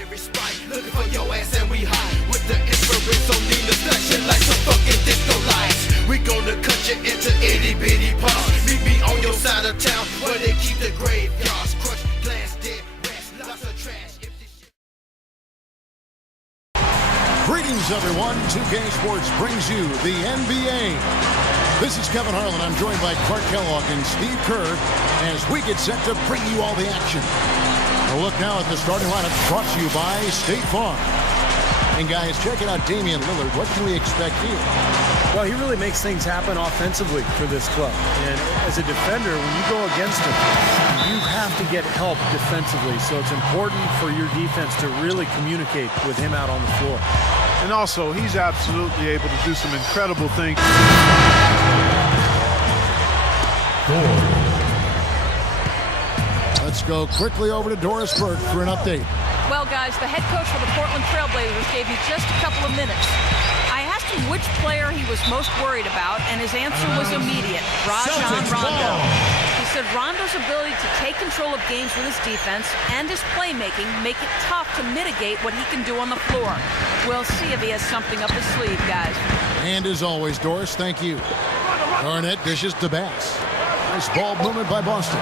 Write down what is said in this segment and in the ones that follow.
every spot, looking for your ass and we hide with the infrared so need the flashing like some fucking disco lights. We gonna cut you into itty bitty parts. Meet me on your side of town where they keep the graveyards. Crushed glass, dead rats, lots of trash. Greetings, everyone. 2K Sports brings you the NBA. This is Kevin Harlan. I'm joined by Clark Kellogg and Steve Kerr as we get set to bring you all the action. A look now at the starting lineup brought to you by State Farm. And guys, check it out, Damian Lillard. What can we expect here? Well, he really makes things happen offensively for this club. And as a defender, when you go against him, you have to get help defensively. So it's important for your defense to really communicate with him out on the floor. And also, he's absolutely able to do some incredible things. Let's go quickly over to Doris Burke for an update. Well, guys, the head coach for the Portland Trailblazers gave me just a couple of minutes. I asked him which player he was most worried about, and his answer was immediate: Rajon Rondo. He said Rondo's ability to take control of games with his defense and his playmaking make it tough to mitigate what he can do on the floor. We'll see if he has something up his sleeve, guys. And as always, Doris, thank you. Garnett dishes to Bass. Nice ball movement by Boston.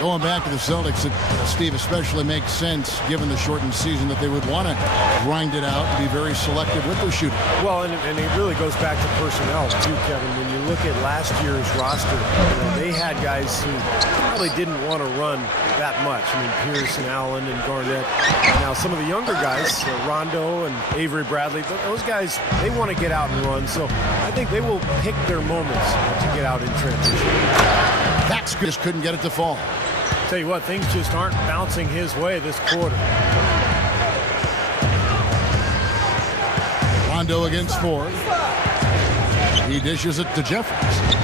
Going back to the Celtics, Steve, especially makes sense given the shortened season that they would want to grind it out and be very selective with their shooting. Well, and it really goes back to personnel too, Kevin. When you look at last year's roster, they had guys who probably didn't want to run that much. I mean, Pierce and Allen and Garnett. Now, some of the younger guys, Rondo and Avery Bradley, those guys, they want to get out and run. So I think they will pick their moments to get out in transition. That's just couldn't get it to fall. Tell you what, things just aren't bouncing his way this quarter. Rondo against four. He dishes it to Jeffries.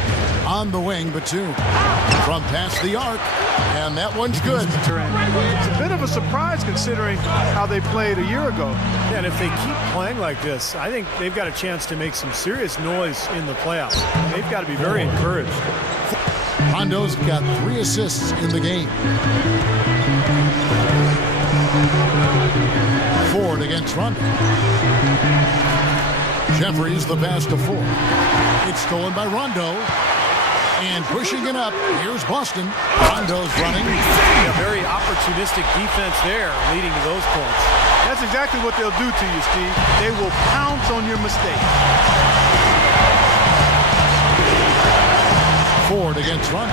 On the wing, but two. From past the arc. And that one's good. It's a bit of a surprise considering how they played a year ago. Yeah, and if they keep playing like this, I think they've got a chance to make some serious noise in the playoffs. They've got to be very encouraged. Rondo's got 3 assists in the game. Ford against Rondo. Jeffries the pass to Ford. It's stolen by Rondo. And pushing it up, here's Boston. Rondo's running. A very opportunistic defense there, leading to those points. That's exactly what they'll do to you, Steve. They will pounce on your mistake. Ford against Rondo.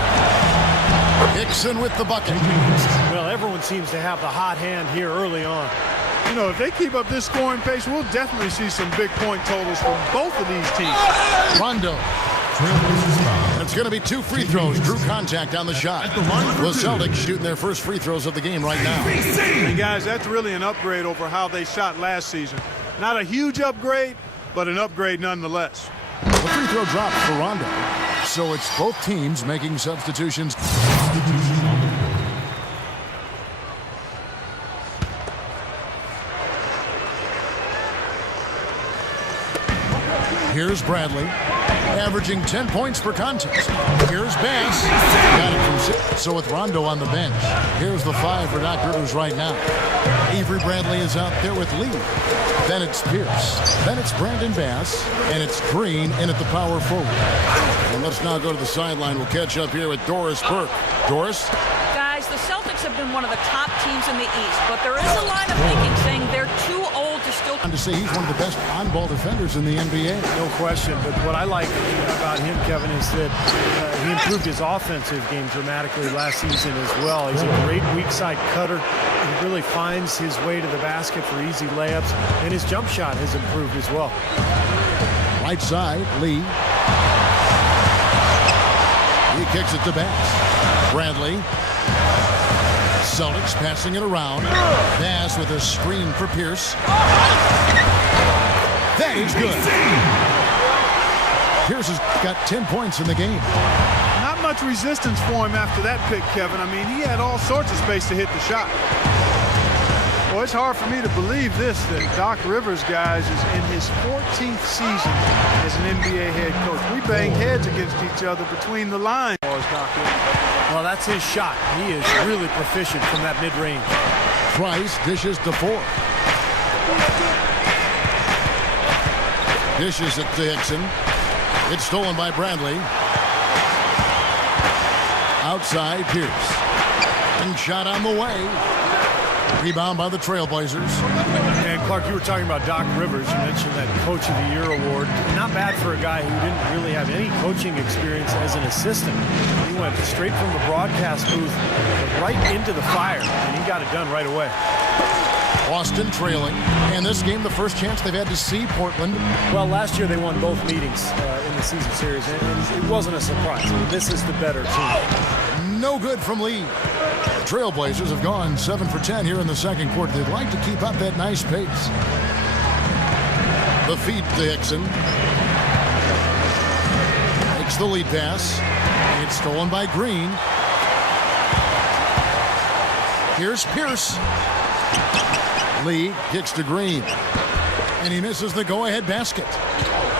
Hickson with the bucket. Well, everyone seems to have the hot hand here early on. You know, if they keep up this scoring pace, we'll definitely see some big point totals from both of these teams. Rondo. It's going to be 2 free throws. Drew contact on the shot. The Celtics shooting their first free throws of the game right now. And guys, that's really an upgrade over how they shot last season. Not a huge upgrade, but an upgrade nonetheless. The free throw dropped for Rondo. So it's both teams making substitutions. Here's Bradley, averaging 10 points per contest. Here's Bass. Got it from 6. So with Rondo on the bench, here's the 5 for Doc Rivers right now. Avery Bradley is out there with Lee. Then it's Pierce. Then it's Brandon Bass. And it's Green in at the power forward. And let's now go to the sideline. We'll catch up here with Doris Burke. Doris? Guys, the Celtics have been one of the top teams in the East, but there is a line of thinking saying they're too old to still... To say he's one of the best on-ball defenders in the NBA. No question, but what I like about him, Kevin, is that he improved his offensive game dramatically last season as well. He's a great weak side cutter. He really finds his way to the basket for easy layups, and his jump shot has improved as well. Right side, Lee. He kicks it to Bass. Bradley. Celtics passing it around. Bass with a screen for Pierce. That is good. Pierce has got 10 points in the game. Not much resistance for him after that pick, Kevin. I mean, he had all sorts of space to hit the shot. Well, it's hard for me to believe this, that Doc Rivers, guys, is in his 14th season as an NBA head coach. We bang heads against each other between the lines. Well, that's his shot. He is really proficient from that mid-range. Price dishes to Ford. Dishes it to Hickson. It's stolen by Bradley. Outside, Pierce. And shot on the way. Rebound by the Trailblazers. And Clark, you were talking about Doc Rivers. You mentioned that Coach of the Year award. Not bad for a guy who didn't really have any coaching experience as an assistant. He went straight from the broadcast booth right into the fire, and he got it done right away. Boston trailing. And this game, the first chance they've had to see Portland. Well, last year they won both meetings in the season series, and it wasn't a surprise. I mean, this is the better team. No good from Lee. The Trailblazers have gone 7 for 10 here in the second quarter. They'd like to keep up that nice pace. The feed to Hickson. Makes the lead pass. It's stolen by Green. Here's Pierce. Lee kicks to Green. And he misses the go-ahead basket.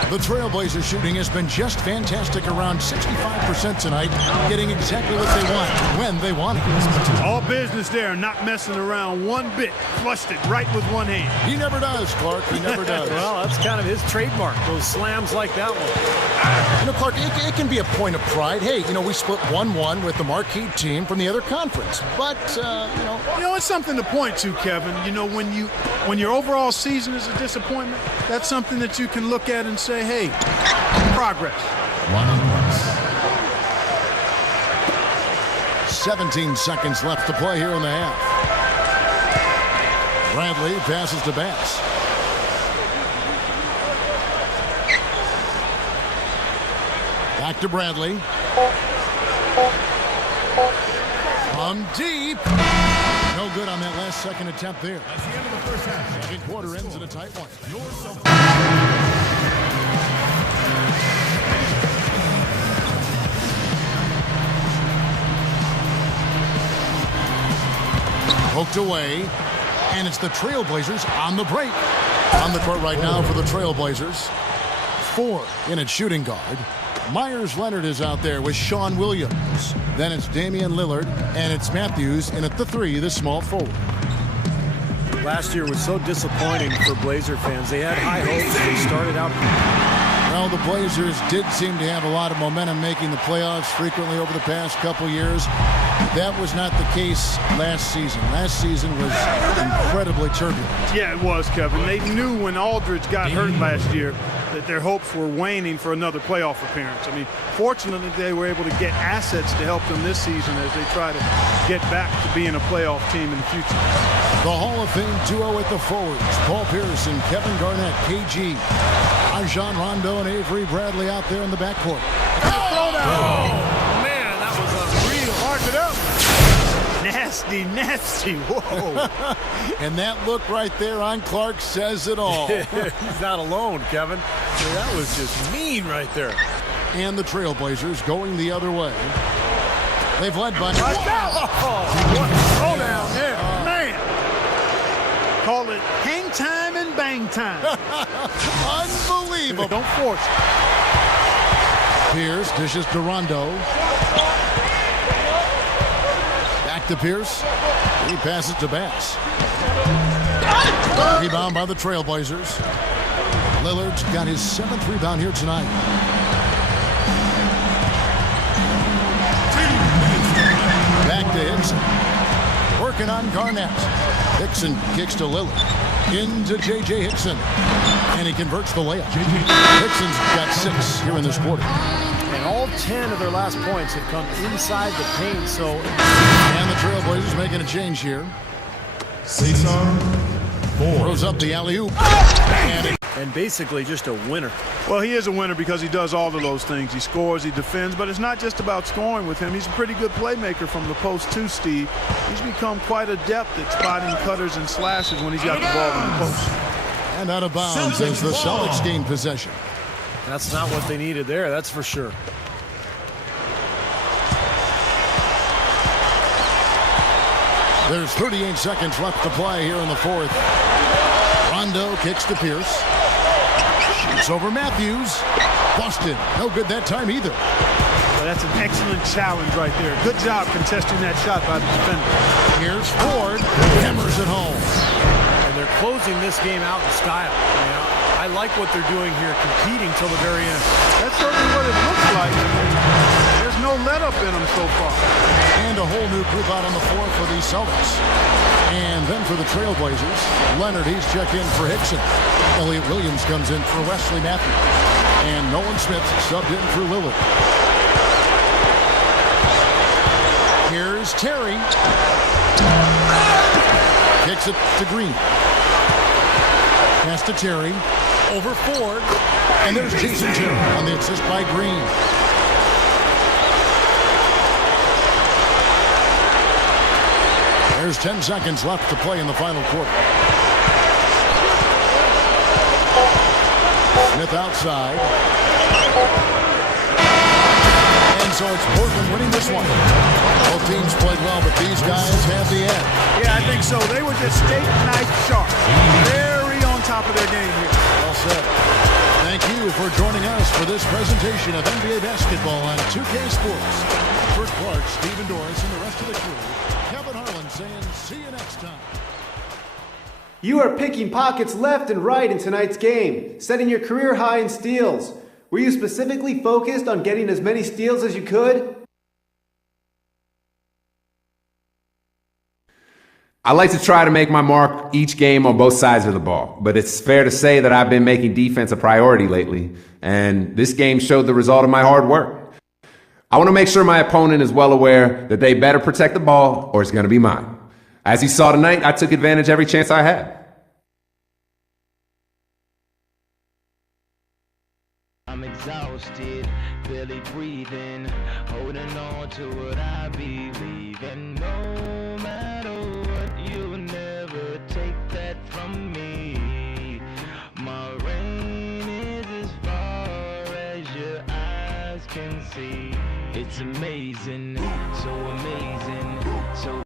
The Trailblazers shooting has been just fantastic, around 65% tonight, getting exactly what they want, when they want it. All business there, not messing around one bit. Flushed it right with one hand. He never does, Clark. He never does. Well, that's kind of his trademark, those slams like that one. You know, Clark, it can be a point of pride. Hey, you know, we split 1-1 with the marquee team from the other conference. But, You know, it's something to point to, Kevin. You know, when your overall season is a disappointment, that's something that you can look at and say, hey, progress. 17 seconds left to play here in the half. Bradley passes to Bass. Back to Bradley. From deep. No good on that last second attempt there. That's the end of the first half. Second quarter ends in a tight one. Poked away, and it's the Trailblazers on the break. On the court right now for the Trailblazers. 4 in at shooting guard. Myers Leonard is out there with Sean Williams. Then it's Damian Lillard, and it's Matthews in at the 3, the small forward. Last year was so disappointing for Blazer fans. They had high hopes. They started out. Well, the Blazers did seem to have a lot of momentum making the playoffs frequently over the past couple years. That was not the case last season. Last season was incredibly turbulent. Yeah, it was, Kevin. They knew when Aldridge got hurt last year that their hopes were waning for another playoff appearance. I mean, fortunately, they were able to get assets to help them this season as they try to get back to being a playoff team in the future. The Hall of Fame duo at the forwards, Paul Pierce and Kevin Garnett, KG. Rajon Rondo and Avery Bradley out there in the backcourt. Man, that was unreal. Mark it up. Nasty, nasty. Whoa. And that look right there on Clark says it all. He's not alone, Kevin. That was just mean right there. And the Trailblazers going the other way. They've led by... Throw down there. Man. Call it hang time and bang time. Unbelievable. Don't force it. Pierce dishes to Rondo. Back to Pierce. He passes to Bass. Rebound by the Trailblazers. Lillard's got his 7th rebound here tonight. Back to Hickson. Working on Garnett. Hickson kicks to Lillard. Into J.J. Hickson. And he converts the layup. Hickson's got 6 here in this quarter. And all 10 of their last points have come inside the paint, so... And the Trailblazers making a change here. Cesar Throws up the alley-oop. And basically just a winner. Well, he is a winner because he does all of those things. He scores, he defends, but it's not just about scoring with him. He's a pretty good playmaker from the post too, Steve. He's become quite adept at spotting cutters and slashes when he's got the ball in the post. And out of bounds as the Celtics gain possession. That's not what they needed there, that's for sure. There's 38 seconds left to play here in the fourth. Rondo kicks to Pierce. Shoots over Matthews. Busted. No good that time either. Well, that's an excellent challenge right there. Good job contesting that shot by the defender. Here's Ford. Hammers it it home. And they're closing this game out in style. I like what they're doing here, competing till the very end. That's certainly what it looks like. There's no let up in them so far. And a whole new group out on the floor for the Celtics. And then for the Trailblazers, Leonard, he's checked in for Hickson. Elliott Williams comes in for Wesley Matthews. And Nolan Smith subbed in for Lillard. Here's Terry. Kicks it to Green. Pass to Terry. Over Ford. And there's Jason Terry on the assist by Green. There's 10 seconds left to play in the final quarter. Smith outside. And so it's Portland winning this one. Both teams played well, but these guys have the edge. Yeah, I think so. They were just steak knife sharp. Very on top of their game here. Well said. Thank you for joining us for this presentation of NBA basketball on 2K Sports. For Clark, Stephen Doris, and the rest of the crew, Kevin Harlan saying see you next time. You are picking pockets left and right in tonight's game, setting your career high in steals. Were you specifically focused on getting as many steals as you could? I like to try to make my mark each game on both sides of the ball, but it's fair to say that I've been making defense a priority lately, and this game showed the result of my hard work. I want to make sure my opponent is well aware that they better protect the ball or it's going to be mine. As you saw tonight, I took advantage every chance I had. I'm exhausted, barely breathing, holding on to what I believe in. No matter what, you'll never take that from me. My reign is as far as your eyes can see. It's amazing, so amazing, so